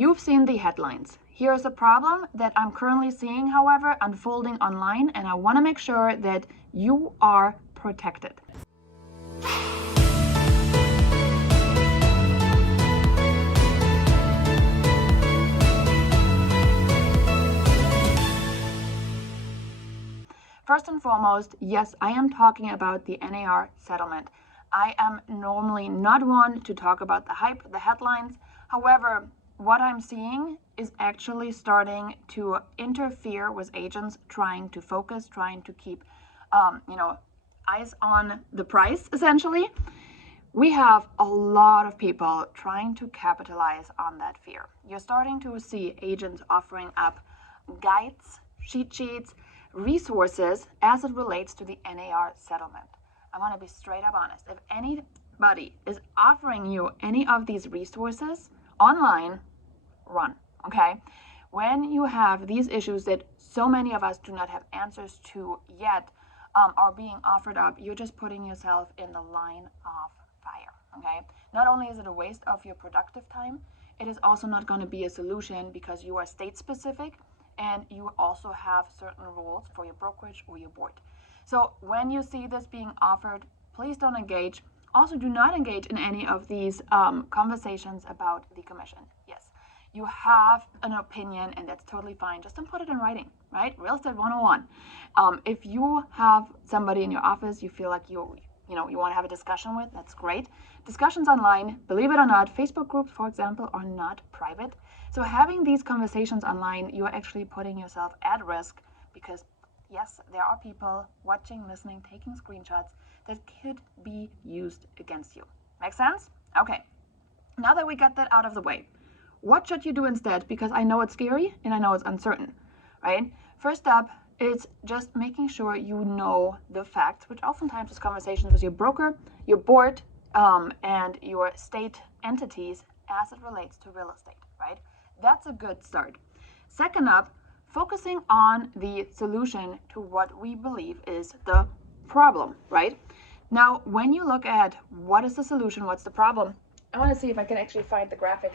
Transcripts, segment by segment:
You've seen the headlines. Here's a problem that I'm currently seeing, however, unfolding online, and I want to make sure that you are protected. First and foremost, yes, I am talking about the NAR settlement. I am normally not one to talk about the hype, the headlines. However, what I'm seeing is actually starting to interfere with agents trying to focus, trying to keep, eyes on the price, essentially. We have a lot of people trying to capitalize on that fear. You're starting to see agents offering up guides, cheat sheets, resources as it relates to the NAR settlement. I want to be straight up honest. If anybody is offering you any of these resources online, run, okay? When you have these issues that so many of us do not have answers to yet are being offered up, you're just putting yourself in the line of fire, okay? Not only is it a waste of your productive time, it is also not going to be a solution because you are state specific and you also have certain rules for your brokerage or your board. So when you see this being offered, please don't engage. Also, do not engage in any of these conversations about the commission. Yes, you have an opinion and that's totally fine. Just don't put it in writing, right? Real estate 101. If you have somebody in your office you feel like you want to have a discussion with, that's great. Discussions online, believe it or not, Facebook groups, for example, are not private. So having these conversations online, you're actually putting yourself at risk because, yes, there are people watching, listening, taking screenshots that could be used against you. Make sense? Okay. Now that we got that out of the way, what should you do instead? Because I know it's scary and I know it's uncertain, right? First up, it's just making sure you know the facts, which oftentimes is conversations with your broker, your board, and your state entities as it relates to real estate, right? That's a good start. Second up, focusing on the solution to what we believe is the problem, right? Now, when you look at what is the solution, what's the problem, I want to see if I can actually find the graphic.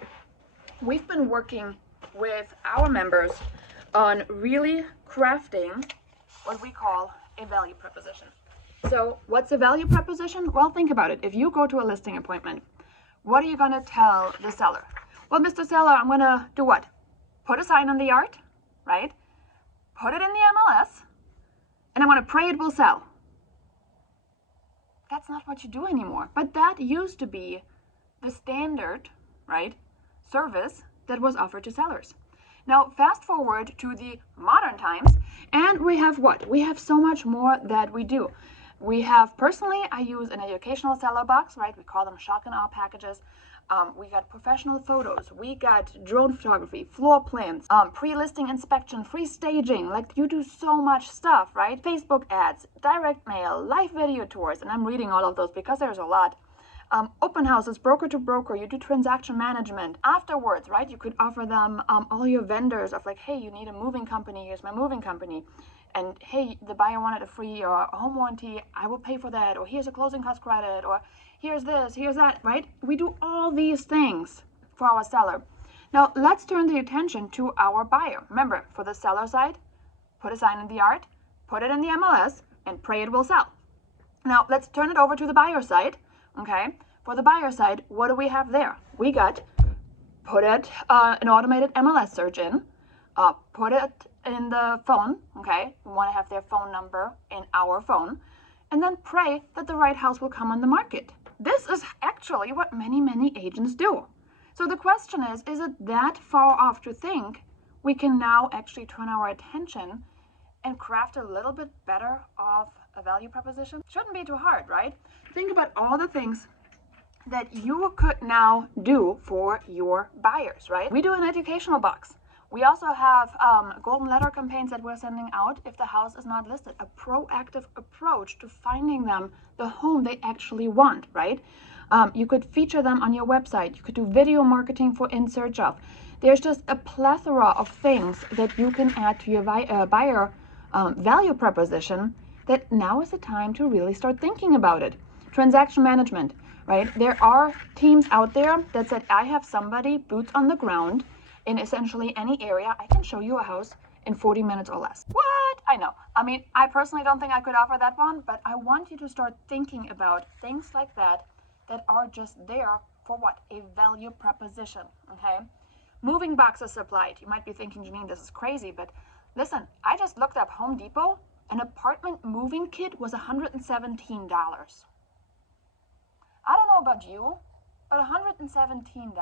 We've been working with our members on really crafting what we call a value proposition. So what's a value proposition? Well, think about it. If you go to a listing appointment, what are you going to tell the seller? Well, Mr. Seller, I'm going to do what? Put a sign in the yard, right? Put it in the MLS, and I'm going to pray it will sell. That's not what you do anymore. But that used to be the standard, right, service that was offered to sellers. Now, fast forward to the modern times, and we have what? We have so much more that we do. We have, personally, I use an educational seller box, right? We call them shock and awe packages. We got professional photos. We got drone photography, floor plans, pre-listing inspection, free staging. Like, you do so much stuff, right? Facebook ads, direct mail, live video tours, and I'm reading all of those because there's a lot. Open houses, broker to broker, you do transaction management. Afterwards, right, you could offer them all your vendors of like, hey, you need a moving company, here's my moving company. And hey, the buyer wanted a free home warranty, I will pay for that. Or here's a closing cost credit, or here's this, here's that, right? We do all these things for our seller. Now, let's turn the attention to our buyer. Remember, for the seller side, put a sign in the yard, put it in the MLS, and pray it will sell. Now, let's turn it over to the buyer side. Okay, for the buyer side, what do we have there? We got put it an automated MLS search in, put it in the phone. Okay, we want to have their phone number in our phone, and then pray that the right house will come on the market. This is actually what many agents do. So the question is it that far off to think we can now actually turn our attention and craft a little bit better of a value proposition? Shouldn't be too hard, right? Think about all the things that you could now do for your buyers, right? We do an educational box. We also have golden letter campaigns that we're sending out if the house is not listed. A proactive approach to finding them the home they actually want, right? You could feature them on your website. You could do video marketing for In Search Of. There's just a plethora of things that you can add to your buyer value proposition that now is the time to really start thinking about it. Transaction management, right? There are teams out there that said, I have somebody boots on the ground in essentially any area, I can show you a house in 40 minutes or less. What? I know. I mean, I personally don't think I could offer that one, but I want you to start thinking about things like that are just there for what? A value proposition, okay? Moving boxes supplied. You might be thinking, Janine, this is crazy, but listen, I just looked up Home Depot. An apartment moving kit was $117. I don't know about you, but $117?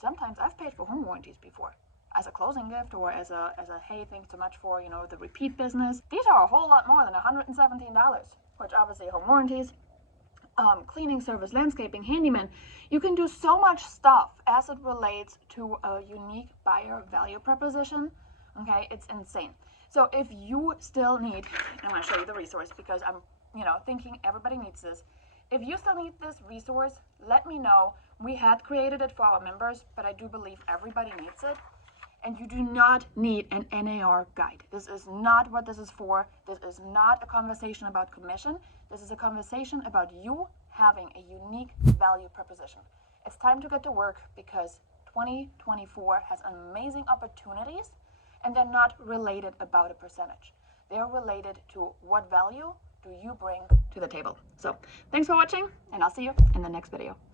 Sometimes I've paid for home warranties before, as a closing gift or as a hey, thanks so much for, the repeat business. These are a whole lot more than $117, which obviously home warranties, cleaning service, landscaping, handyman. You can do so much stuff as it relates to a unique buyer value proposition. Okay, it's insane. So if you still need, I'm going to show you the resource because I'm, thinking everybody needs this. If you still need this resource, let me know. We had created it for our members, but I do believe everybody needs it. And you do not need an NAR guide. This is not what this is for. This is not a conversation about commission. This is a conversation about you having a unique value proposition. It's time to get to work because 2024 has amazing opportunities, and they're not related about a percentage. They're related to what value do you bring to the table. So thanks for watching, and I'll see you in the next video.